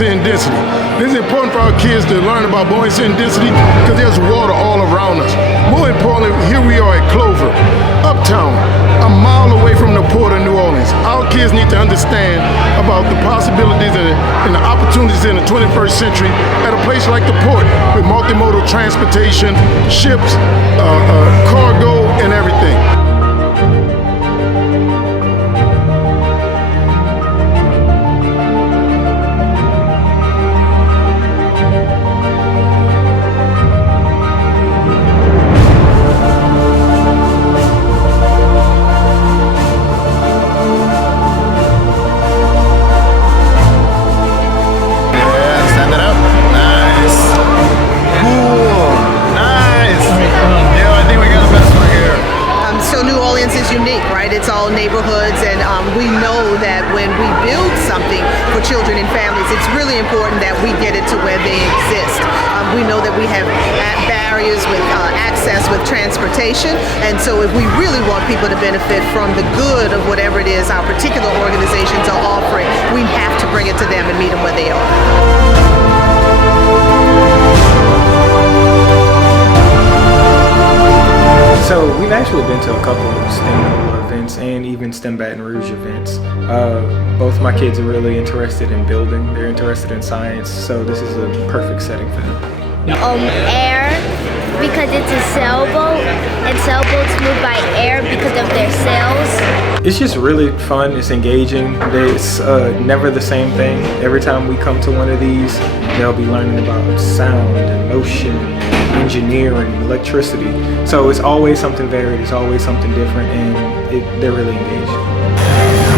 buoyancy and density. This is important for our kids to learn about buoyancy and density because there's water all around us. More importantly, here we are at Clover, uptown, a mile away from the port of New Orleans. Our kids need to understand about the possibilities and the opportunities in the 21st century at a place like the port with multimodal transportation, ships, cargo, and everything. Unique, right? It's all neighborhoods, and we know that when we build something for children and families, it's really important that we get it to where they exist. We know that we have barriers with access with transportation, and so if we really want people to benefit from the good of whatever it is our particular organizations are offering, we have to bring it to them and meet them where they are. So we've actually been to a couple of STEM events and even STEM Baton Rouge events. Both my kids are really interested in building. They're interested in science, so this is a perfect setting for them. Air, because it's a sailboat, and sailboats move by air because of their sails. It's just really fun. It's engaging. It's never the same thing. Every time we come to one of these, they'll be learning about sound and motion, engineering, electricity. So it's always something varied, it's always something different, and they're really engaged.